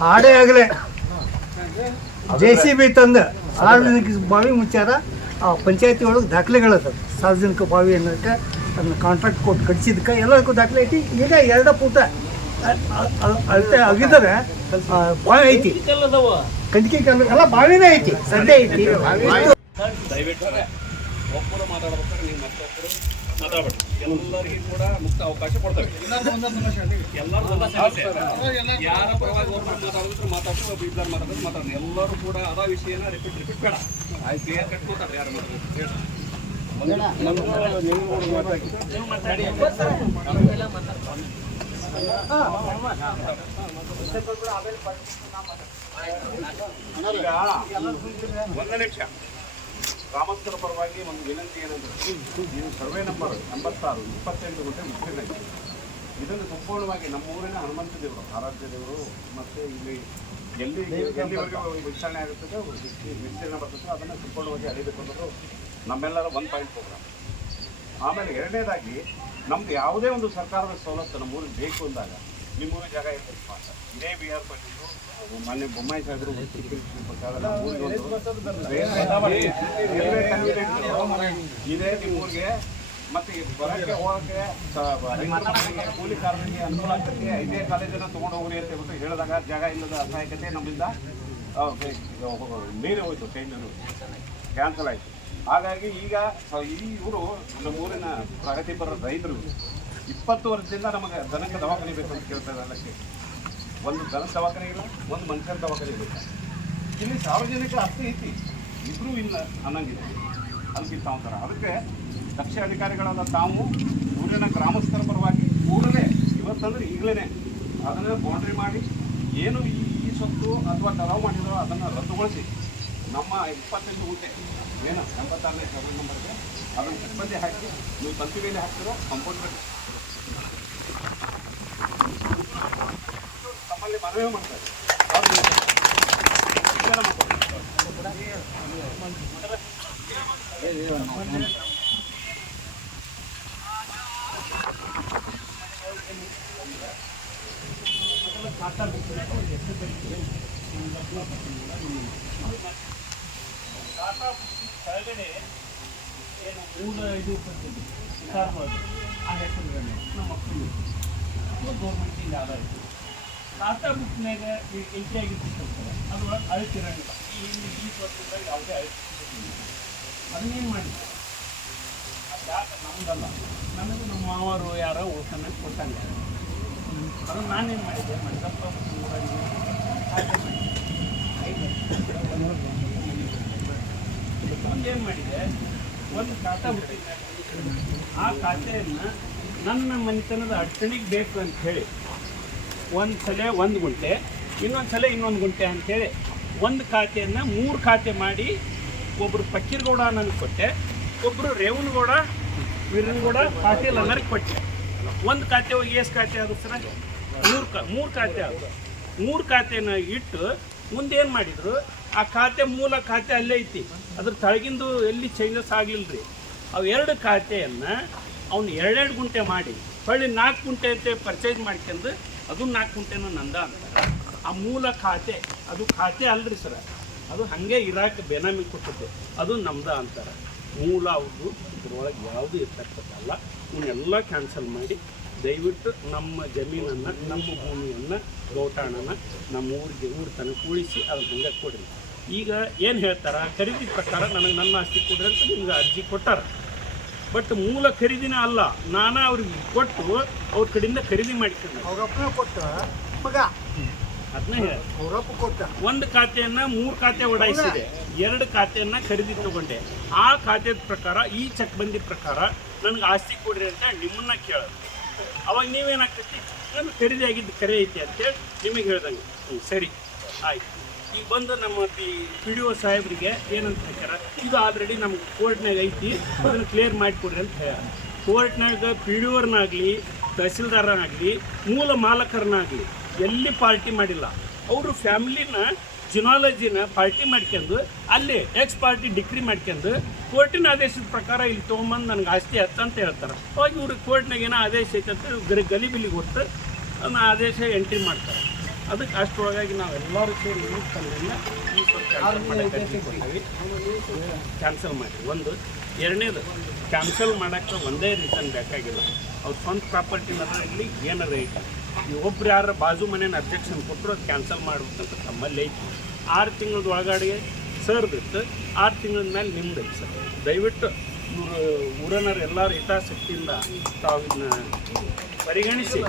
ಹಾಡೇ ಆಗಲೇ JCB ತಂದು ಸಾರ್ವಜನಿಕ ಬಾವಿ ಮುಚ್ಚಾರ. ಪಂಚಾಯತಿ ಒಳಗೆ ದಾಖಲೆಗಳದ ಸಾರ್ವಜನಿಕ ಬಾವಿ ಅನ್ನೋಕ್ಕೆ ಅದನ್ನ ಕಾಂಟ್ರಾಕ್ಟ್ ಕೊಟ್ಟು ಕಟ್ಸಿದ್ಕೆ ಎಲ್ಲದಕ್ಕೂ ದಾಖಲೆ ಐತಿ. ಈಗ 2 ಫೂಟ ಅಳತೆ ಆಗಿದ್ದಾರೆ ಬಾವಿ ಐತಿ, ಕಂಟಿಕೆ ಎಲ್ಲ ಬಾವಿನೇ ಐತಿ, ಸದ್ಯ ಐತಿ. ದಯವಿಟ್ಟು ಒಬ್ಬರು ಮಾತಾಡ್ಬೇಕಾದ್ರೆ ನೀವು ಮತ್ತೊಬ್ಬರು ಮಾತಾಡಬೇಡಿ. ಎಲ್ಲರಿಗೂ ಕೂಡ ಮುಕ್ತ ಅವಕಾಶ ಕೊಡ್ತೇವೆ. ಎಲ್ಲರೂ ಯಾರ ಪರವಾಗಿ ಒಬ್ಬರು ಮಾತಾಡಿದ್ರು ಮಾತಾಡ್ತಾರೆ, ಒಬ್ಬರು ಇಬ್ಬರು ಮಾತಾಡಿದ್ರು ಮಾತಾಡೋದು. ಎಲ್ಲರೂ ಕೂಡ ಅದ ವಿಷಯನ ರಿಪೀಟ್ ಬೇಡ. ಆಯ್ತು, ಕ್ಲಿಯರ್ ಕಟ್ ಮಾತಾಡ್ರಿ. ಯಾರು ಮಾತಾಡ್ತಾರೆ ಒಂದು ನಿಮಿಷ. ಗ್ರಾಮಸ್ಥರ ಪರವಾಗಿ ಒಂದು ವಿನಂತಿ ಏನಂದ್ರೆ, ನೀವು ಸರ್ವೆ ನಂಬರ್ 86 28 ಗುಂಟೆ ಮುಚ್ಚಿದೆ. ಇದನ್ನು ಸಂಪೂರ್ಣವಾಗಿ ನಮ್ಮ ಊರಿನ ಹನುಮಂತ ದೇವರು, ಆರಾಧ್ಯ ದೇವರು, ಮತ್ತು ಇಲ್ಲಿ ಎಲ್ಲಿವರೆಗೂ ವಿಚಾರಣೆ ಆಗುತ್ತದೆ, ವಿಸ್ತೀರ್ಣ ಬರ್ತದೆ, ಅದನ್ನು ಸಂಪೂರ್ಣವಾಗಿ ಅಳಿಬೇಕು ಅನ್ನೋದು ನಮ್ಮೆಲ್ಲರ 1 ಪಾಯಿಂಟ್ ಪ್ರೋಗ್ರಾಮ್. ಆಮೇಲೆ 2ನೇದಾಗಿ, ನಮ್ದು ಯಾವುದೇ ಒಂದು ಸರ್ಕಾರದ ಸವಲತ್ತು ನಮ್ಮ ಊರಿಗೆ ಬೇಕು ಅಂದಾಗ ನಿಮ್ಮೂರಿನ ಜಾಗ ಇರ್ತದೆ ಮಾತ್ರ. ಇದೇ BR ಪಟ್ಟಿದ್ದು ಮೊನ್ನೆ ಬೊಮ್ಮಾಯಿ ಸಾಹೇಬರು ಇದೇ ನಿಮ್ಮೂರಿಗೆ ಮತ್ತು ಬರೋಕ್ಕೆ ಹೋಗೋಕ್ಕೆ ಕೂಲಿ ಕಾರಣಕ್ಕೆ ಅನುಕೂಲ ಆಗ್ತದೆ. ಇದೇ ಕಾಲೇಜನ್ನು ತೊಗೊಂಡು ಹೋಗ್ರಿ ಅಂತ ಹೇಳ್ಬಿಟ್ಟು ಹೇಳಿದಾಗ ಜಾಗ ಇಲ್ಲದ ಅಸಹಾಯಕತೆ ನಮ್ಮಿಂದ ಮೀರಿ ಹೋಯಿತು, ಟೈಮನ್ನು ಕ್ಯಾನ್ಸಲ್ ಆಯಿತು. ಹಾಗಾಗಿ ಈಗ ಇವರು ನಮ್ಮೂರಿನ ಪ್ರಗತಿಪರ ರೈತರು 20 ವರ್ಷದಿಂದ ನಮಗೆ ದನಕ್ಕೆ ದವಾಖಾನೆ ಬೇಕು ಅಂತ ಕೇಳ್ತಾರೆ. ಅದಕ್ಕೆ ಒಂದು ದನದ ದವಾಖಾನೆ ಇಲ್ಲ, ಒಂದು ಮನುಷ್ಯನ ದವಾಖಾನೆ ಬೇಕು. ಇಲ್ಲಿ ಸಾರ್ವಜನಿಕ ಆಸ್ತಿ ಐತಿ, ಇಬ್ಬರೂ ಇಲ್ಲ ಅನ್ನಂಗಿದೆ, ಅದಕ್ಕೆ ತಾವಂತಾರೆ. ಅದಕ್ಕೆ ದಕ್ಷ ಅಧಿಕಾರಿಗಳಾದ ತಾವು ಊರಿನ ಗ್ರಾಮಸ್ಥರ ಪರವಾಗಿ ಕೂಡಲೇ ಇವತ್ತಂದ್ರೆ ಈಗಲೇ ಅದನ್ನು ಬೌಂಡ್ರಿ ಮಾಡಿ ಏನು ಈ ಸೊತ್ತು ಅಥವಾ ಟರಾವ್ ಮಾಡಿದರೋ ಅದನ್ನು ರದ್ದುಗೊಳಿಸಿ ನಮ್ಮ 28 ಗುಂಟೆ ಏನು 86ನೇ ಸರ್ವೆ ನಂಬರ್ಗೆ ಅದನ್ನು ಸಿಬ್ಬಂದಿ ಹಾಕಿ ನೀವು ತಂತಿ ಮೇಲೆ ಹಾಕ್ತಿರೋ ಕಂಪೌಂಡರ್ ನಮ್ಮಲ್ಲಿ ಮನವಿ ಮಾಡ್ತಾರೆ. ಕೆಳಗಡೆ ಏನು 3-5 ವಿಚಾರವಾಗಿ ಆ ಹೆಸರುಗಳನ್ನ ನಮ್ಮ ಮಕ್ಕಳು ಗೌರ್ಮೆಂಟಿಂದ ಆಧಾರ ಇತ್ತು. ಖಾತಾ ಬುಕ್ನಾಗ ಎಂಟ್ರಿ ಆಗಿರ್ತಿರ್ತಾರೆ, ಅದು ಅಳಿತಿರಂಗಿಲ್ಲ. ಈ ವರ್ಷದಿಂದ ಯಾವುದೇ ಅಳಿತಿಲ್ಲ. ಅದನ್ನೇನು ಮಾಡಿಲ್ಲ, ಅದು ಯಾಕೆ ನಮ್ಮದಲ್ಲ, ನನಗೂ ನಮ್ಮ ಮಾವರು ಯಾರೋ ಉಳ್ಕೊಂಡು ಕೊಟ್ಟಂಗೆ. ಅದನ್ನು ನಾನೇನು ಮಾಡಿದ್ದೆ, ಮಂಟಪ ಒಂದೇನು ಮಾಡಿದೆ, ಒಂದು ಖಾತಾ ಹುಟ್ಟಿದ ಆ ಖಾತೆಯನ್ನು ನನ್ನ ಮನೆತನದ ಅಡಚಣೆಗೆ ಬೇಕು ಅಂತ ಹೇಳಿ ಒಂದು ಸಲ 1 ಗುಂಟೆ, ಇನ್ನೊಂದು ಸಲ ಇನ್ನೊಂದು ಗುಂಟೆ ಅಂಥೇಳಿ ಒಂದು ಖಾತೆಯನ್ನು 3 ಖಾತೆ ಮಾಡಿ ಒಬ್ಬರು ಪಕ್ಕೀರ್ಗೌಡ ನನಗೆ ಕೊಟ್ಟೆ, ಒಬ್ಬರು ರೇವನಗೌಡ ವೀರನಗೌಡ ಪಾಟೀಲ್ ಅನ್ನರಿಗೆ ಕೊಟ್ಟೆ. ಒಂದು ಖಾತೆ ಹೋಗಿ ಎಷ್ಟು ಖಾತೆ ಅದು ಸರ 3 ಖಾತೆ ಅದು. 3 ಖಾತೆನ ಇಟ್ಟು ಮುಂದೇನು ಮಾಡಿದರು, ಆ ಖಾತೆ ಮೂಲ ಖಾತೆ ಅಲ್ಲೇ ಐತಿ, ಅದ್ರ ತಳಗಿಂದು ಎಲ್ಲಿ ಚೇಂಜಸ್ ಆಗಲಿಲ್ಲ ರೀ. ಅವು 2 ಖಾತೆಯನ್ನು ಅವ್ನು 2 ಗುಂಟೆ ಮಾಡಿ ಹೊಳ್ಳಿ 4 ಗುಂಟೆ ಅಂತ ಪರ್ಚೇಸ್ ಮಾಡ್ಕೊಂಡು ಅದು 4 ಗುಂಟೆನೂ ನಂದ ಅಂತಾರೆ. ಆ ಮೂಲ ಖಾತೆ ಅದು ಖಾತೆ ಅಲ್ರಿ ಸರ, ಅದು ಹಾಗೆ ಇರಾಕ ಬೇನಾಮಿ ಕೊಟ್ಟಿದ್ದೆ, ಅದು ನಮ್ದ ಅಂತಾರೆ. ಮೂಲ ಅವ್ರದ್ದು ಇದ್ರೊಳಗೆ ಯಾವುದೂ ಇರ್ತಕ್ಕಂಥಲ್ಲ. ಇವನ್ನೆಲ್ಲ ಕ್ಯಾನ್ಸಲ್ ಮಾಡಿ ದಯವಿಟ್ಟು ನಮ್ಮ ಜಮೀನನ್ನು, ನಮ್ಮ ಭೂಮಿಯನ್ನು, ಗೌಟಾಣನ ನಮ್ಮ ಊರು ತನಕ ಉಳಿಸಿ ಅದನ್ನು ಹಂಗೆ ಕೊಡ್ರಿ. ಈಗ ಏನು ಹೇಳ್ತಾರೆ, ಖರೀದಿ ಪ್ರಕಾರ ನನಗೆ ನನ್ನ ಆಸ್ತಿ ಕೊಡ್ರಿ ಅಂತ ನಿಮ್ಗೆ ಅರ್ಜಿ ಕೊಟ್ಟಾರ. ಬಟ್ ಮೂಲ ಖರೀದಿನ ಅಲ್ಲ, ನಾನು ಅವ್ರಿಗೆ ಕೊಟ್ಟು ಅವ್ರ ಕಡೆಯಿಂದ ಖರೀದಿ ಮಾಡಿಕೊಂಡು ಅವ್ರಪ್ಪನ ಕೊಟ್ಟ ಮಗ ಅದನ್ನ ಹೇಳಿ ಅವರಪ್ಪ ಕೊಟ್ಟ. 1 ಖಾತೆಯನ್ನು 3 ಖಾತೆ ಓಡಾಯಿಸಿದೆ, 2 ಖಾತೆಯನ್ನು ಖರೀದಿ ತಗೊಂಡೆ. ಆ ಖಾತೆದ ಪ್ರಕಾರ ಈ ಚೆಕ್ ಬಂದಿ ಪ್ರಕಾರ ನನಗೆ ಆಸ್ತಿ ಕೊಡ್ರಿ ಅಂತ ನಿಮ್ಮನ್ನ ಕೇಳೋದು. ಅವಾಗ ನೀವೇನಾಗ್ತೈತಿ, ನಾನು ಖರೀದಿ ಆಗಿದ್ದು ಕರೆ ಐತಿ ಅಂತೇಳಿ ನಿಮಗೆ ಹೇಳ್ದಂಗೆ. ಸರಿ ಆಯ್ತು. ಈಗ ಬಂದು ನಮ್ಮ PDO ಸಾಹೇಬ್ರಿಗೆ ಏನಂತ ಹೇಳ್ತಾರೆ, ಇದು ಆಲ್ರೆಡಿ ನಮ್ಗೆ ಕೋರ್ಟ್ನಾಗ ಐತಿ, ಅದನ್ನು ಕ್ಲಿಯರ್ ಮಾಡಿಕೊಡ್ರಿ ಅಂತ ಹೇಳ. ಕೋರ್ಟ್ನಾಗ PDOರ್ನಾಗಲಿ ತಹಸೀಲ್ದಾರನಾಗಲಿ ಮೂಲ ಮಾಲಕರನ್ನಾಗಲಿ ಎಲ್ಲಿ ಪಾರ್ಟಿ ಮಾಡಿಲ್ಲ. ಅವರು ಫ್ಯಾಮಿಲಿನ ಜಿನಾಲಜಿನ ಪಾರ್ಟಿ ಮಾಡ್ಕೊಂಡು ಅಲ್ಲಿ ಎಕ್ಸ್ ಪಾರ್ಟಿ ಡಿಕ್ರಿ ಮಾಡ್ಕೊಂಡು ಕೋರ್ಟಿನ ಆದೇಶದ ಪ್ರಕಾರ ಇಲ್ಲಿ ತೊಗೊಂಬಂದು ನನಗೆ ಆಸ್ತಿ ಅಂತ ಹೇಳ್ತಾರೆ. ಅವಾಗ ಇವ್ರಿಗೆ ಕೋರ್ಟ್ನಾಗ ಏನೋ ಆದೇಶ ಐತೆ ಅಂತ ಗಲಿಬಿಲಿಗೆ ಹೊತ್ತು ಅದನ್ನ ಆದೇಶ ಎಂಟ್ರಿ ಮಾಡ್ತಾರೆ. ಅದಕ್ಕೆ ಅಷ್ಟರೊಳಗಾಗಿ ನಾವೆಲ್ಲರೂ ಸೇರಿ ಯೂತ್ ತಂಡದಿಂದ ಈ ಕ್ಯಾನ್ಸಲ್ ಮಾಡಿ ಒಂದು. ಎರಡನೇದು ಕ್ಯಾನ್ಸಲ್ ಮಾಡೋಕ್ಕೆ ಒಂದೇ ರೀಸನ್ ಬೇಕಾಗಿಲ್ಲ, ಅವ್ರ ಸ್ವಂತ ಪ್ರಾಪರ್ಟಿನಾರ ಇರಲಿ ಏನಾರ ಐತಿ, ಈ ಒಬ್ರು ಯಾರ ಬಾಜು ಮನೇನ ಅಬ್ಜೆಕ್ಷನ್ ಕೊಟ್ಟರು ಅದು ಕ್ಯಾನ್ಸಲ್ ಮಾಡ್ಬೇಕಂತ ತಮ್ಮಲ್ಲಿ ಐತಿ. 6 ತಿಂಗಳದ ಒಳಗಡೆ ಸರ್ದಿತ್ತು, 6 ತಿಂಗಳ ಮೇಲೆ ನಿಮ್ದು ಐತಿ ಸರ್. ದಯವಿಟ್ಟು ಇವರು ಊರನರು ಎಲ್ಲರೂ ಹಿತಾಸಕ್ತಿಯಿಂದ ತಾವು ಇದನ್ನ ಪರಿಗಣಿಸಿ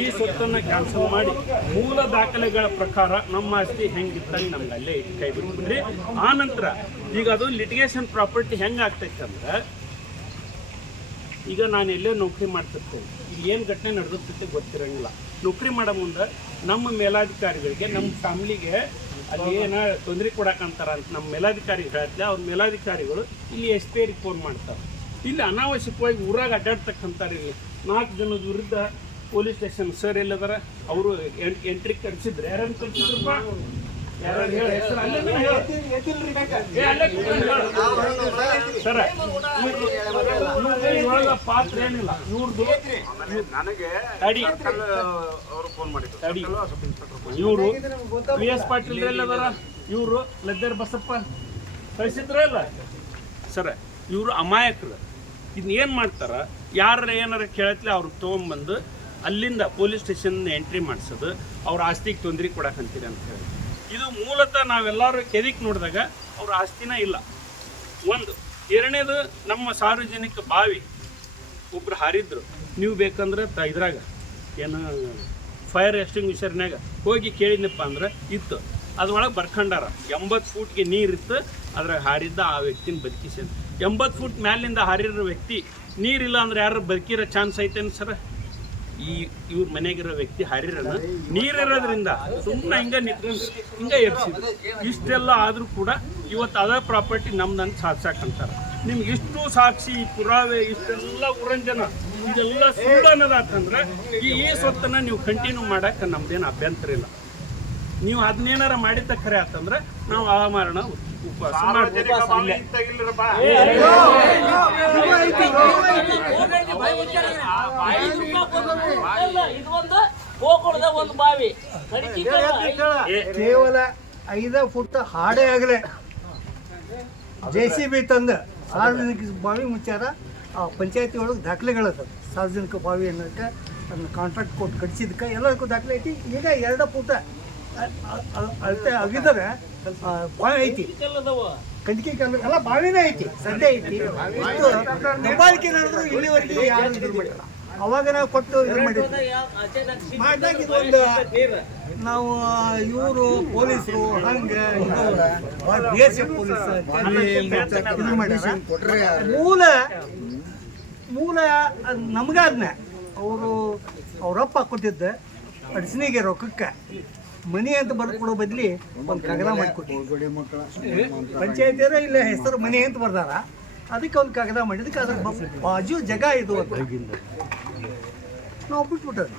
ಈ ಸ್ವತ್ತನ್ನು ಕ್ಯಾನ್ಸಲ್ ಮಾಡಿ ಮೂಲ ದಾಖಲೆಗಳ ಪ್ರಕಾರ ನಮ್ಮ ಆಸ್ತಿ ಹೆಂಗಿದ್ದಂಗೆ ನಮ್ಗೆ ಅಲ್ಲೇ ಇಟ್ಟು ಕೈ ಬಿಟ್ಬಿಡ್ರಿ. ಆ ನಂತರ ಈಗ ಅದು ಲಿಟಿಗೇಷನ್ ಪ್ರಾಪರ್ಟಿ ಹೆಂಗೆ ಆಗ್ತೈತೆ ಅಂದ್ರೆ, ಈಗ ನಾನು ಎಲ್ಲೇ ನೌಕರಿ ಮಾಡ್ತಿರ್ತೇನೆ, ಈಗ ಏನು ಘಟನೆ ನಡೆದಿರ್ತೈತೆ ಗೊತ್ತಿರೋಂಗಿಲ್ಲ. ನೌಕರಿ ಮಾಡೋ ಮುಂದೆ ನಮ್ಮ ಮೇಲಾಧಿಕಾರಿಗಳಿಗೆ, ನಮ್ಮ ಫ್ಯಾಮ್ಲಿಗೆ ಅಲ್ಲಿ ಏನೋ ತೊಂದರೆ ಕೊಡಕ್ಕಂತಾರ ಅಂತ ನಮ್ಮ ಮೇಲಾಧಿಕಾರಿಗಳು ಹೇಳ್ತಾರೆ. ಅವ್ರ ಮೇಲಾಧಿಕಾರಿಗಳು ಇಲ್ಲಿ SP ಅವ್ರಿಗೆ ಫೋನ್ ಮಾಡ್ತಾರೆ. ಇಲ್ಲಿ ಅನಾವಶ್ಯಕವಾಗಿ ಊರಾಗ ಅಡ್ಡಾಡ್ತಕ್ಕಂತಾರೆ. ಇಲ್ಲಿ 4 ಜನದ ವಿರುದ್ಧ ಪೊಲೀಸ್ ಸ್ಟೇಷನ್ ಸರ್ ಎಲ್ಲದಾರ ಅವರು ಎಂಟ್ರಿ ಕಳಿಸಿದ್ರೆ ಯಾರನ್ನು ಕಳಿಸಿದ್ರಪ್ಪ? ಯಾರು ಹೇಳಿ ಹೆಸರು ಸರ ಇವಾಗ ಪಾತ್ರ ಏನಿಲ್ಲ ಇವ್ರದ್ದು. ತಡಿ ಇವರು PS ಪಾಟೀಲ್ ಎಲ್ಲದಾರ, ಇವರು ಲದ್ದೇರ್ ಬಸಪ್ಪ ಕಳಿಸಿದ್ರಲ್ಲ ಸರ. ಇವರು ಅಮಾಯಕರು. ಇದನ್ನೇನು ಮಾಡ್ತಾರ, ಯಾರ ಏನಾರ ಕೇಳತ್ಲೆ ಅವ್ರಿಗೆ ತೊಗೊಂಬಂದು ಅಲ್ಲಿಂದ ಪೊಲೀಸ್ ಸ್ಟೇಷನ್ ಎಂಟ್ರಿ ಮಾಡಿಸೋದು, ಅವ್ರ ಆಸ್ತಿಗೆ ತೊಂದರೆ ಕೊಡಕ್ಕಂತೀರಿ ಅಂತ ಹೇಳಿ. ಇದು ಮೂಲತಃ ನಾವೆಲ್ಲರೂ ಕೆದಿಕ್ ನೋಡಿದಾಗ ಅವ್ರ ಆಸ್ತಿನ ಇಲ್ಲ ಒಂದು. ಎರಡನೇದು ನಮ್ಮ ಸಾರ್ವಜನಿಕ ಬಾವಿ ಒಬ್ರು ಹಾರಿದ್ರು, ನೀವು ಬೇಕಂದ್ರೆ ಇದ್ರಾಗ ಏನು ಫೈರ್ ಎಕ್ಸ್ಟಿಂಗ್ವಿಷರ್ನಾಗ ಹೋಗಿ ಕೇಳಿದ್ನಪ್ಪ ಅಂದ್ರೆ ಇತ್ತು, ಅದ್ರೊಳಗೆ ಬರ್ಕೊಂಡಾರ 80 ಫೂಟ್ಗೆ ನೀರಿತ್ತು, ಅದ್ರಾಗ ಹಾರಿದ್ದ ಆ ವ್ಯಕ್ತಿನ ಬದುಕಿಸಿ. 80 ಫೂಟ್ ಮ್ಯಾಲಿಂದ ಹಾರಿರೋ ವ್ಯಕ್ತಿ ನೀರಿಲ್ಲ ಅಂದ್ರೆ ಯಾರು ಬದುಕಿರೋ ಚಾನ್ಸ್ ಐತೇನು ಸರ? ಇವ್ರ ಮನೆಗಿರೋ ವ್ಯಕ್ತಿ ಹಾರಿರೋಣ ನೀರಿರೋದ್ರಿಂದ ಸುಮ್ಮನೆ ಹಿಂಗೆ ಎಬ್ಸಿದ್ರು. ಇಷ್ಟೆಲ್ಲ ಆದರೂ ಕೂಡ ಇವತ್ತು ಅದ ಪ್ರಾಪರ್ಟಿ ನಮ್ದಂತ ಸಾಧಿಸಾಕಂತಾರೆ. ನಿಮ್ಗೆ ಇಷ್ಟು ಸಾಕ್ಷಿ ಪುರಾವೆ ಇಷ್ಟೆಲ್ಲ ಉರಂಜನ ಇದೆಲ್ಲ ಸುಳ್ಳು ಅನ್ನೋದಾತಂದ್ರೆ ಈ ಸ್ವತ್ತನ್ನು ನೀವು ಕಂಟಿನ್ಯೂ ಮಾಡೋಕ್ಕೆ ನಮ್ದೇನು ಅಭ್ಯಂತರ ಇಲ್ಲ. ನೀವು ಅದನ್ನೇನಾರ ಮಾಡಿದ್ದ ಖರೆ ಆತಂದ್ರೆ ನಾವು ಆ ಮಾರಣ ಉಪವಾಸ ಮಾಡ್ತೀವಿ. ಕೇವಲ 5 ಫುಟ್ ಹಾಡೇ ಆಗಲೇ JCB ತಂದು ಸಾರ್ವಜನಿಕ ಬಾವಿ ಮುಚ್ಚಾರ. ಪಂಚಾಯತಿ ಒಳಗೆ ದಾಖಲೆಗಳದ ಸಾರ್ವಜನಿಕ ಬಾವಿ ಅನ್ನೋದಕ್ಕೆ ಅದನ್ನ ಕಾಂಟ್ರಾಕ್ಟ್ ಕೊಟ್ಟು ಕಟ್ಸಿದಕ್ಕೆ ಎಲ್ಲದಕ್ಕೂ ದಾಖಲೆ ಐತಿ. ಈಗ 2 ಫುಟ್ ಅಳತೆ ಆಗಿದ್ದಾರೆ. ಬಾವಿ ಐತಿ, ಕಂಟಿಕೆ ಎಲ್ಲ ಬಾವಿನೇ ಐತಿ, ಸದ್ಯ ಐತಿ. ದಬ್ಬಾಳಿಕೆ ನಡೆದ್ರು ಇಲ್ಲಿವರೆಗೆ ಯಾರು ಇದು ಮಾಡಿಲ್ಲ. ಅವಾಗ ನಾವು ಕೊಟ್ಟು ಇದು ಮಾಡಿದಾಗ ಇದೊಂದು ನಾವು ಇವರು ಪೊಲೀಸರು ಹಂಗೆ BSF ಪೊಲೀಸ್ ಇದು ಮಾಡ್ಯಾರ. ಮೂಲ ನಮಗಾದ್ನ ಅವರಪ್ಪ ಕೊಟ್ಟಿದ್ದ ಅಡಚಣಿಗೆ ರೊಕ್ಕಕ್ಕೆ ಮನಿ ಅಂತ ಬರ್ಕೊಡೋ ಬದ್ಲಿ ಒಂದು ಕಾಗದ ಮಾಡಿಕೊಟ್ಟಿದ್ವಿ. ಪಂಚಾಯತಿಯರ ಇಲ್ಲ ಹೆಸರು ಮನೆ ಅಂತ ಬರ್ದಾರ, ಅದಕ್ಕೆ ಒಂದು ಕಾಗದ ಮಾಡಿದಕ್ಕೆ ಅದ್ರ ಬಾಜು ಜಾಗ ಇದು ಅಂತ ನಾವು ಬಿಟ್ಬಿಟ್ಟರು.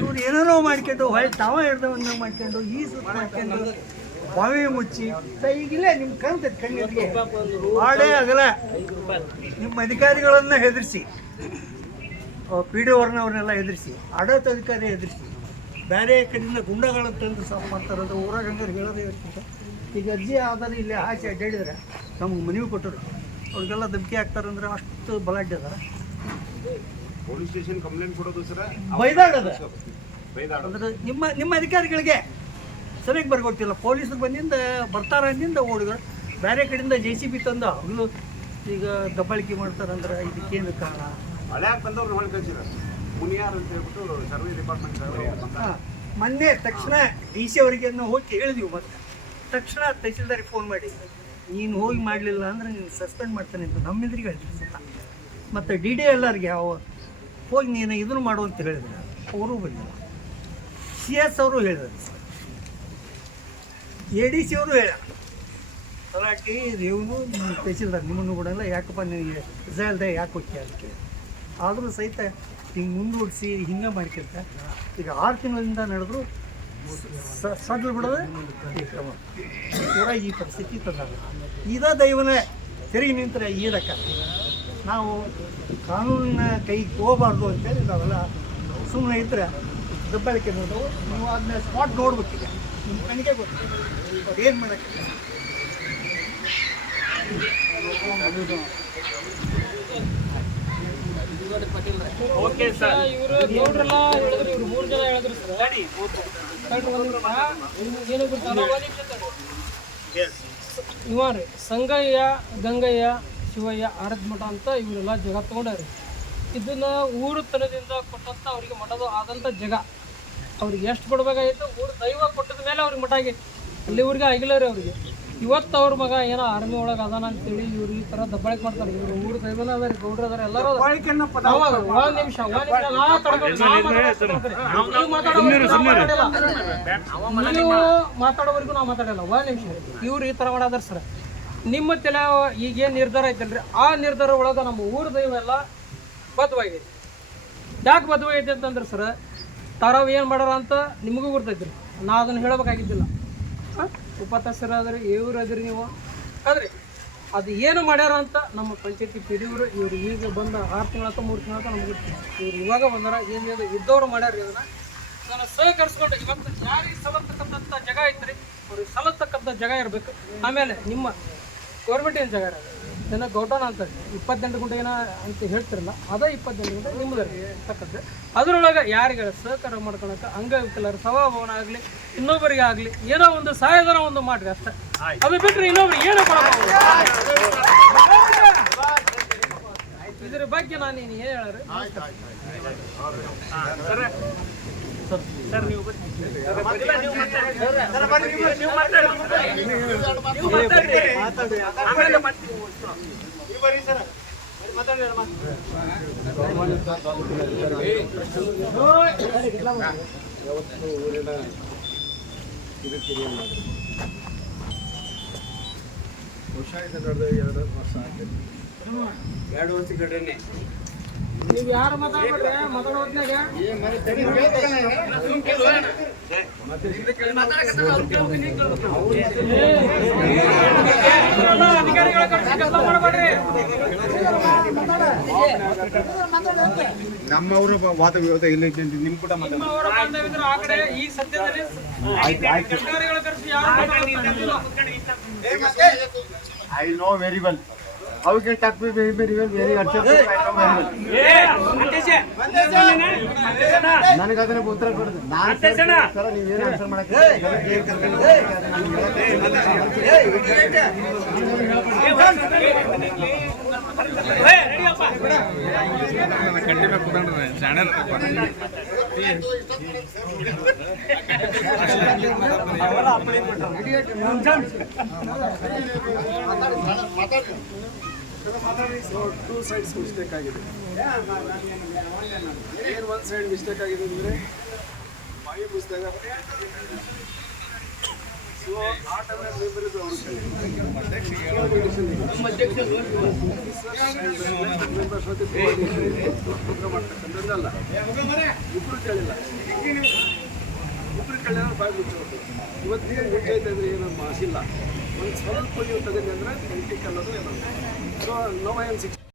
ಇವ್ರು ಏನೇನೋ ಮಾಡ್ಕೊಂಡು ಹೊಳೆ ತಾವ ಹಿಡ್ದವನ್ನ ಮಾಡ್ಕೊಂಡು ಈ ಸುತ್ತ ಮಾಡ್ಕೊಂಡು ಬಾವಿ ಮುಚ್ಚಿ ಈಗಿಲ್ಲ ನಿಮ್ಮ ಕಾಣ್ತೈತೆ ಕಣ್ಣಿಗೆ ಮಾಡೇ ಆಗಲ್ಲ. ನಿಮ್ಮ ಅಧಿಕಾರಿಗಳನ್ನ ಹೆದರಿಸಿ, PDO ಅವ್ರನ್ನೆಲ್ಲ ಹೆದರಿಸಿ, ಆಡಳಿತ ಅಧಿಕಾರಿ ಹೆದರಿಸಿ, ಬೇರೆ ಕಡೆಯಿಂದ ಗುಂಡಗಳನ್ನು ತಂದು ಸಾಫ್ ಮಾಡ್ತಾರಂದ್ರೆ ಊರಾಗ ಹಂಗಾರೆ ಹೇಳೋದೇ ಇರ್ತದೆ. ಈಗ ಅರ್ಜಿ ಆಧಾರ ಇಲ್ಲಿ ಆಚೆ ಅಡ್ಡಾಡಿದ್ರೆ ನಮ್ಗೆ ಮನವಿ ಕೊಟ್ಟರು, ಅವ್ರಿಗೆಲ್ಲ ಧಮಕಿ ಹಾಕ್ತಾರಂದ್ರೆ ಅಷ್ಟು ಬಲಾಢ್ಯ ಅದಾರ. ಪೊಲೀಸ್ ಸ್ಟೇಷನ್ ಕಂಪ್ಲೇಂಟ್ ಕೊಡೋದು ಸರ ಬೈದಾಡದ ಅಂದ್ರೆ ನಿಮ್ಮ ಅಧಿಕಾರಿಗಳಿಗೆ ಸರಿಯಾಗಿ ಬರ್ಗೊಟ್ಟಿಲ್ಲ. ಪೊಲೀಸರು ಬಂದಿಂದ ಬರ್ತಾರ ಅಂದಿಂದ ಓಡಿದ್ರು, ಬೇರೆ ಕಡೆಯಿಂದ JCB ತಂದು ಅವ್ರು ಈಗ ದಬ್ಬಾಳಿಕೆ ಮಾಡ್ತಾರಂದ್ರೆ ಇದಕ್ಕೇನು ಕಾರಣ? ಹಳ್ಯಾಗ ಬಂದವ್ರು ಹೊಳೆ ಕಳ್ಸಿರ ಮುನಿಯಾರ್ ಅಂತ ಹೇಳ್ಬಿಟ್ಟು ಸರ್ವೆ ಡಿಪಾರ್ಟ್ಮೆಂಟ್ ಮೊನ್ನೆ ತಕ್ಷಣ DC ಅವರಿಗೆ ನಾವು ಹೋಗಿ ಹೇಳಿದ್ವಿ. ಮತ್ತೆ ತಕ್ಷಣ ತಹಸೀಲ್ದಾರಿಗೆ ಫೋನ್ ಮಾಡಿ ನೀನು ಹೋಗಿ ಮಾಡಲಿಲ್ಲ ಅಂದ್ರೆ ನೀನು ಸಸ್ಪೆಂಡ್ ಮಾಡ್ತಾನೆ ಅಂತ ನಮ್ಮೆದುರಿಗೆ ಹೇಳಿದ್ರು. ಮತ್ತು DDLRಗೆ ಹೋಗಿ ನೀನು ಇದನ್ನು ಮಾಡು ಅಂತ ಹೇಳಿದ್ರು, ಅವರು ಬಂದಿಲ್ಲ. CS ಅವರು ಹೇಳಿದ್ರು, ADC ಅವರು ಹೇಳ ತಲಾಟಿ ರೇವನು ತಹಸೀಲ್ದಾರ್ ನಿಮ್ಮನ್ನು ಕೂಡ ಯಾಕಪ್ಪ ನಿನಗೆ ರಿಸಲ್ದೆ ಯಾಕೆ ಹೋಗ್ತೀಯ ಅದಕ್ಕೆ. ಆದರೂ ಸಹಿತ ಹಿಂಗೆ ಮುಂದೂಡಿಸಿ ಹಿಂಗೆ ಮಾಡ್ಕೊಂತ ಈಗ 6 ತಿಂಗಳಿಂದ ನಡೆದ್ರು ಸಡ್ಲು ಬಿಡೋದು ಪೂರ ಈ ಪರಿಸ್ಥಿತಿ ತಂದಾಗ ಇದ ದೈವನೇ ತಿರುಗಿ ನಿಂತರೆ ಈಡಕ್ಕ ನಾವು ಕಾನೂನಿನ ಕೈಗೆ ಹೋಗಬಾರ್ದು ಅಂತೇಳಿ ನಾವೆಲ್ಲ ಸುಮ್ಮನೆ ಇದ್ದರೆ ದಬ್ಬಾಳಿಕೆ ನೋಡೋದು ನೀವು ಅದನ್ನ ಸ್ಪಾಟ್ ನೋಡ್ಬೇಕೀಗ ನಿಮ್ಮ ಕಣ್ಣಿಗೆ ಗೊತ್ತು ಅವ್ರು ಏನು ಮಾಡೋಕ್ಕೆ ಓಕೆ ಸರ್. ಇವರು ಗೌಡ್ರೆಲ್ಲ ಹೇಳಿದ್ರು, ಇವ್ರು 3 ಜನ ಹೇಳಿದ್ರು ಸರ್. ಏನು ಗೊತ್ತಲ್ಲ, ಇವ ರೀ ಸಂಗಯ್ಯ, ಗಂಗಯ್ಯ, ಶಿವಯ್ಯ, ಆರದ್ ಮಠ ಅಂತ ಇವರೆಲ್ಲ ಜಾಗ ತಗೊಂಡಾರಿ. ಇದನ್ನ ಊರು ತನದಿಂದ ಕೊಟ್ಟಂತ ಅವ್ರಿಗೆ ಮಠದ ಆದಂಥ ಜಾಗ ಅವ್ರಿಗೆ ಎಷ್ಟು ಕೊಡ್ಬೇಕಾಗಿತ್ತು, ಊರು ದೈವ ಕೊಟ್ಟದ ಮೇಲೆ ಅವ್ರಿಗೆ ಮಠ ಆಗೈತಿ. ಅಲ್ಲಿವ್ರಿಗೆ ಆಗಿಲ್ಲ ರೀ ಅವ್ರಿಗೆ. ಇವತ್ತು ಅವ್ರ ಮಗ ಏನೋ ಆರ್ಮಿ ಒಳಗೆ ಅದಾನ ಅಂತೇಳಿ ಇವ್ರು ಈ ಥರ ದಬ್ಬಾಳಿಕೆ ಮಾಡ್ತಾರೆ. ಇವರು ಊರು ದೈವನ ಅದಾರಿ, ಗೌಡ್ರು ಅದಾರ, ಎಲ್ಲರೂ ಅದಾರ. ಒಂದ್ ನಿಮಿಷ ನೀವು ಮಾತಾಡೋವರೆಗೂ ನಾವು ಮಾತಾಡಲ್ಲ. ಒಂದ್ ನಿಮಿಷ ಇವ್ರು ಈ ಥರ ಮಾಡಾದಾರ ಸರ್. ನಿಮ್ಮ ತಲೆ ಈಗೇನು ನಿರ್ಧಾರ ಐತಲ್ರಿ, ಆ ನಿರ್ಧಾರ ಒಳಗೆ ನಮ್ಮ ಊರು ದೈವ ಎಲ್ಲ ಬದ್ಧವಾಗೈತಿ. ಯಾಕೆ ಬದ್ಧವಾಗೈತಿ ಅಂತಂದ್ರೆ ಸರ್, ತಾರಾವ್ ಏನು ಮಾಡ್ಯಾರ ಅಂತ ನಿಮಗೂ ಗೊತ್ತೈತ್ರಿ, ನಾ ಅದನ್ನು ಹೇಳಬೇಕಾಗಿದ್ದಿಲ್ಲ. ಉಪತಹಸೀಲ್ದಾರ್ ಇವ್ರು ಅದ್ರಿ ನೀವು ಅದ್ರಿ, ಅದು ಏನು ಮಾಡ್ಯಾರ ಅಂತ ನಮ್ಮ ಪಂಚಾಯತಿ ಪಿಡಿಯವರು ಇವ್ರು ಈಗ ಬಂದ 6 ತಿಂಗಳ 3 ತಿಂಗಳ ನಮ್ಗೆ ಗೊತ್ತಿಲ್ಲ. ಇವ್ರು ಇವಾಗ ಬಂದಾರ, ಏನು ಇದ್ದವ್ರು ಮಾಡ್ಯಾರ. ಇದನ್ನ ನಾನು ಸಹಕರಿಸ್ಕೊಂಡು ಇವತ್ತು ಯಾರಿಗೆ ಸಲತಕ್ಕಂಥ ಜಾಗ ಐತ್ರಿ ಅವ್ರಿಗೆ ಸಲತಕ್ಕಂಥ ಜಾಗ ಇರಬೇಕು. ಆಮೇಲೆ ನಿಮ್ಮ ಗೌರ್ಮೆಂಟ್ ಏನು ಜಾಗ ಇರೋದು ಏನೋ ಗೌಟನ ಅಂತ 28 ಗುಂಟೆ ಏನೋ ಅಂತ ಹೇಳ್ತಿರಲ್ಲ, ಅದೇ 28 ಗುಂಟೆ ನಿಮ್ಮದು ಇರ್ತಕ್ಕಂಥ. ಅದರೊಳಗೆ ಯಾರಿಗೆ ಸಹಕಾರ ಮಾಡ್ಕೊಳಕ್ಕೆ ಅಂಗವಿಕಲರ ಸಭಾಭವನ ಆಗಲಿ, ಇನ್ನೊಬ್ಬರಿಗೆ ಆಗಲಿ ಏನೋ ಒಂದು ಸಹಾಯಧನ ಒಂದು ಮಾಡ್ರಿ ಅಷ್ಟೇ. ಅದು ಬಿಟ್ಟರೆ ಇನ್ನೊಬ್ರಿಗೆ ಏನೋ ಕೊಡಬಹುದು. ಇದ್ರ ಬಗ್ಗೆ ನಾನು ಏನು ಹೇಳ್ರಿ ಸರ್, ನೀವು ನೀವು ಯಾರು ಮಾತಾಡ್ಬೇಡ್ರಿ, ಮಾತಾಡೋದ್ನಾಗ ಅಧಿಕಾರಿಗಳ ಕೆಲಸ ಮಾಡಬೇಡ್ರಿ. ನಮ್ಮವರು ವಾದ ವಿರೋಧ ಇಲ್ಲ ನಿಮ್ಮ ಕೂಡ ನಿಮ್ಮವರ ಬಾಂಧವ್ಯರು ಆ ಕಡೆ ಈ ಸದ್ಯದಲ್ಲಿ ಅಧಿಕಾರಿಗಳ ಕರೆಸಿ ಯಾರು ಮಾತಾಡೋದಿಲ್ಲ. I know very well. How you can talk me very well, very urgent. I know very well. ನನಗೆ ಅದನ್ನ ಉತ್ತರ ಕೊಡುದು. ನಾನು ಸರ್ ನೀವೇನು ಆನ್ಸರ್ ಮಾಡಕ್ಕೆ ಟೂ ಸೈಡ್ಸ್ ಮಿಸ್ಟೇಕ್ ಆಗಿದೆ. ಏನು ಒಂದು ಸೈಡ್ ಮಿಸ್ಟೇಕ್ ಆಗಿದೆ ಅಂದರೆ ಬಾಯಿ ಮುಗಿಸಿದಾಗ ಸೊ ಆ ಟೈಮಲ್ಲಿ ಮೆಂಬರ್ಸ್ ಅವರು ಮಾಡ್ತಕ್ಕಂಥದ್ದಲ್ಲ. ಇಬ್ಬರು ಕೇಳಿಲ್ಲ, ಬಾಯಿ ಮುಚ್ಚೋದು. ಇವತ್ತಿಗೆ ಮುಚ್ಚೈತೆ ಅಂದರೆ ಏನು ಮಾಸಿಲ್ಲ. ಒಂದು ಸ್ವಲ್ಪ ನೀವು ತೆಗೆದ್ರೆ ಅಂದರೆ ಪೊಲಿಟಿಕಲ್ ಅನ್ನೋದು ಏನೋ. So no I M 6